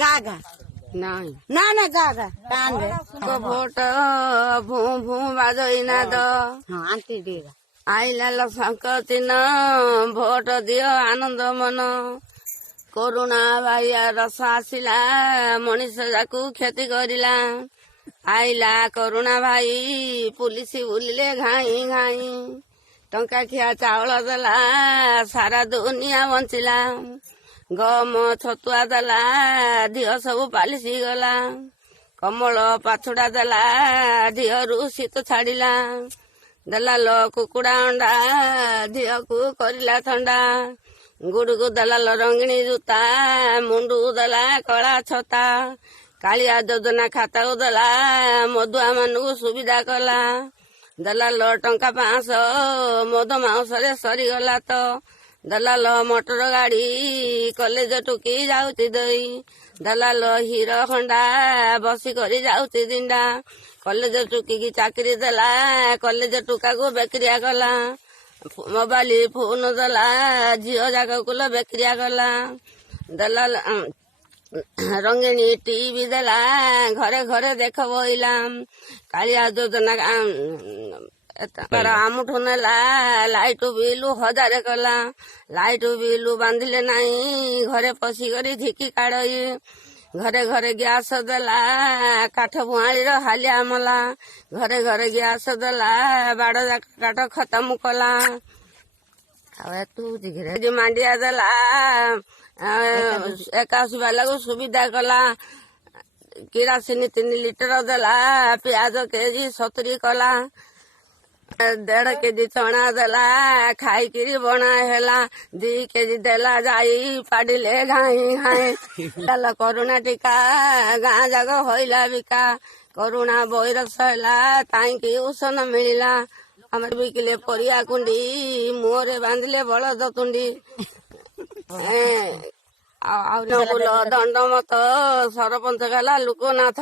गा गा नहीं ना ना गा गा कान रे भोट भू भू बाजोइना द हाँ आंटी देगा आइला संकति न भोट दियो आनंद मन करुणा बाह्य रस आसिला मनीष जाकू क्षति करिला आइला करुणा भाई पुलिस बुलिले घाई घाई टंका खिया चाउल देला सारा दुनिया बଞ୍ଚିଲା गम छतुआ देला दिह सब पालिसी गला कमल पाछुड़ा देला दिहरु शीत छाड़िला देला लो कुकुड़ा अंडा दिहकू करिला थंडा गुड़गु देला लो रंगिणी जूता मुंडू देला कला छता कालिया योजना खाता देला मधुआ मानू सुविधा कला देला लो टंका 500 मध माउसरे सरीगला तो देला लो मोटर गाड़ी कलेज टुकी जाउती दई देला लो हीरो खंडा बसी करी जाउती दिंडा कलेज टुकी की चाकरी देला कलेज टुका को बेकरिया कला मोबाइल फोन देला झील जाक कुल बेकरिया कला देला रंगिणी टीवी देला घरे घरे देख बइला कालिया योजना आमुठू नेला लाइट बिल 1000 कला लाइट बिल बांधिले नाई घरे पशिकरी धिकी काढ़ई घरे घरे गैस देला काठ बुआड़ी हालिया मला घरे घरे गैस देला बाड़ जाक काठ खत्म कला तू घरे मांडिया देला 81 वाला को सुविधा कला किरासिनी 3 लिटर देला प्याज केजी 70 कला 1.5 केजी चना देला खाई किरी बना हेला 2 केजी देला जाई पाडिले घाई घाई देला करुणा टीका गाँ जाग होइला बिका करुणा वैरस होला ताई की औषध मिलिला हमर बिकिले परिया कुंडी मुहरे बांधिले बलद तुंडी दंड मत सरपंच गला लोकनाथ